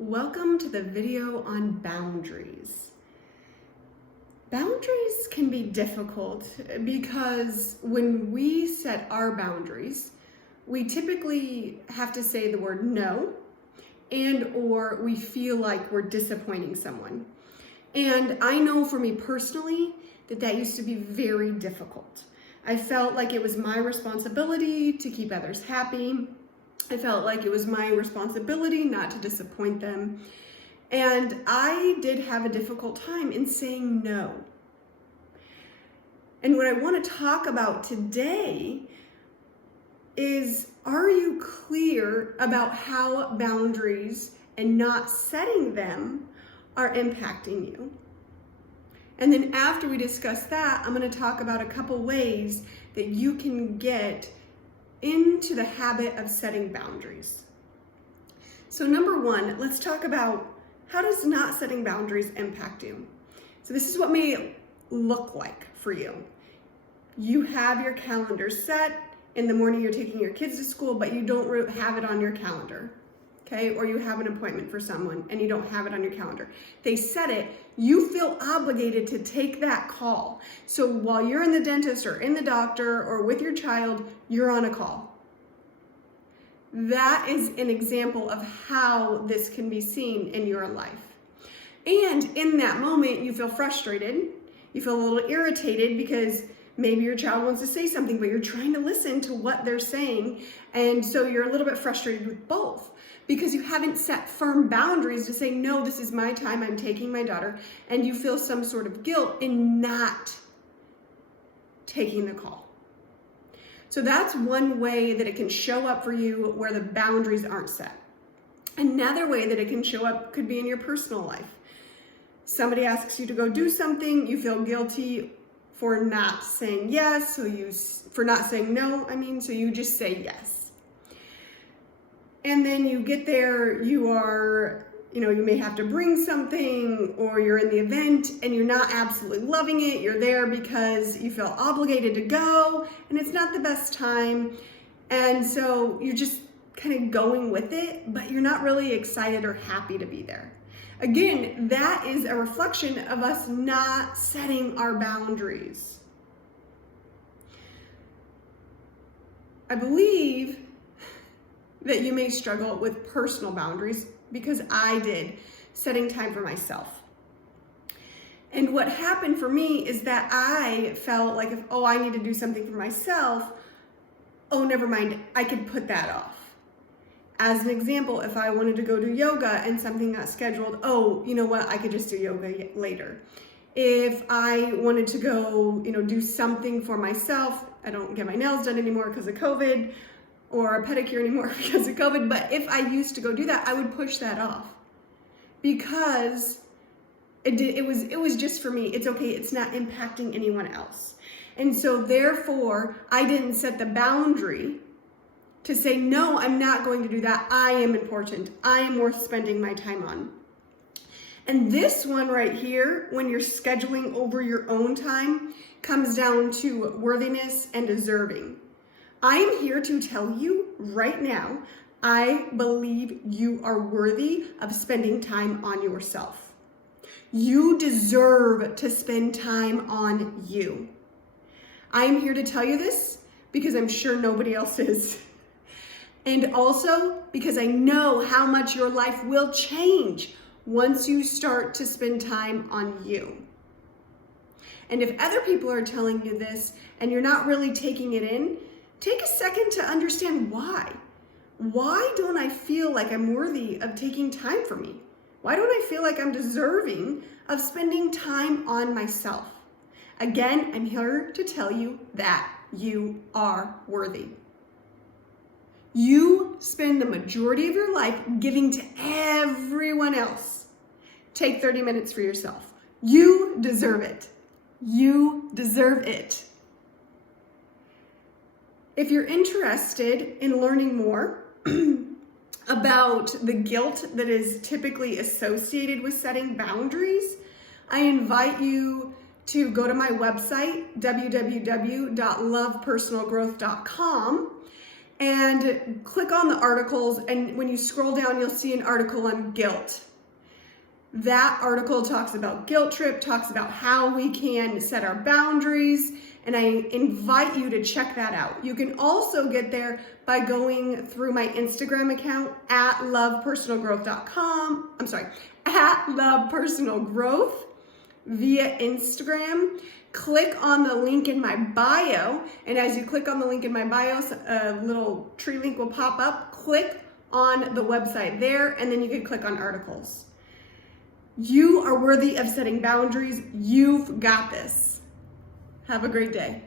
Welcome to the video on boundaries. Boundaries can be difficult because when we set our boundaries, we typically have to say the word no or we feel like we're disappointing someone. And I know for me personally that used to be very difficult. I felt like it was my responsibility to keep others happy. I felt like it was my responsibility not to disappoint them. And I did have a difficult time in saying no. And what I want to talk about today is, are you clear about how boundaries and not setting them are impacting you? And then after we discuss that, I'm going to talk about a couple ways that you can get into the habit of setting boundaries. So number one, let's talk about how does not setting boundaries impact you? So this is what may look like for you. You have your calendar set. In the morning you're taking your kids to school, but you don't have it on your calendar. Okay, or you have an appointment for someone and you don't have it on your calendar. They set it, you feel obligated to take that call. So while you're in the dentist or in the doctor or with your child, you're on a call. That is an example of how this can be seen in your life. And in that moment, you feel frustrated. You feel a little irritated because maybe your child wants to say something, but you're trying to listen to what they're saying. And so you're a little bit frustrated with both, because you haven't set firm boundaries to say, no, this is my time, I'm taking my daughter, and you feel some sort of guilt in not taking the call. So that's one way that it can show up for you where the boundaries aren't set. Another way that it can show up could be in your personal life. Somebody asks you to go do something, you feel guilty for not saying yes, for not saying no, so you just say yes. And then you get there, you may have to bring something, or you're in the event and you're not absolutely loving it. You're there because you feel obligated to go and it's not the best time. And so you're just kind of going with it, but you're not really excited or happy to be there. Again, that is a reflection of us not setting our boundaries. I believe that you may struggle with personal boundaries because I did, setting time for myself. And what happened for me is that I felt like I need to do something for myself, never mind, I could put that off. As an example, if I wanted to go do yoga and something got scheduled, you know what, I could just do yoga later. If I wanted to go, do something for myself, I don't get my nails done anymore because of COVID, or a pedicure anymore because of COVID, but if I used to go do that, I would push that off because it was just for me. It's okay, it's not impacting anyone else. And so therefore, I didn't set the boundary to say, no, I'm not going to do that. I am important. I am worth spending my time on. And this one right here, when you're scheduling over your own time, comes down to worthiness and deserving. I am here to tell you right now, I believe you are worthy of spending time on yourself. You deserve to spend time on you. I am here to tell you this because I'm sure nobody else is. And also because I know how much your life will change once you start to spend time on you. And if other people are telling you this and you're not really taking it in, take a second to understand why. Why don't I feel like I'm worthy of taking time for me? Why don't I feel like I'm deserving of spending time on myself? Again, I'm here to tell you that you are worthy. You spend the majority of your life giving to everyone else. Take 30 minutes for yourself. You deserve it. You deserve it. If you're interested in learning more about the guilt that is typically associated with setting boundaries, I invite you to go to my website, www.lovepersonalgrowth.com, and click on the articles. And when you scroll down, you'll see an article on guilt. That article talks about guilt trip, talks about how we can set our boundaries, and I invite you to check that out. You can also get there by going through my Instagram account at lovepersonalgrowth.com. I'm sorry, at lovepersonalgrowth via Instagram. Click on the link in my bio, and as you click on the link in my bio, a little tree link will pop up. Click on the website there, and then you can click on articles. You are worthy of setting boundaries. You've got this. Have a great day.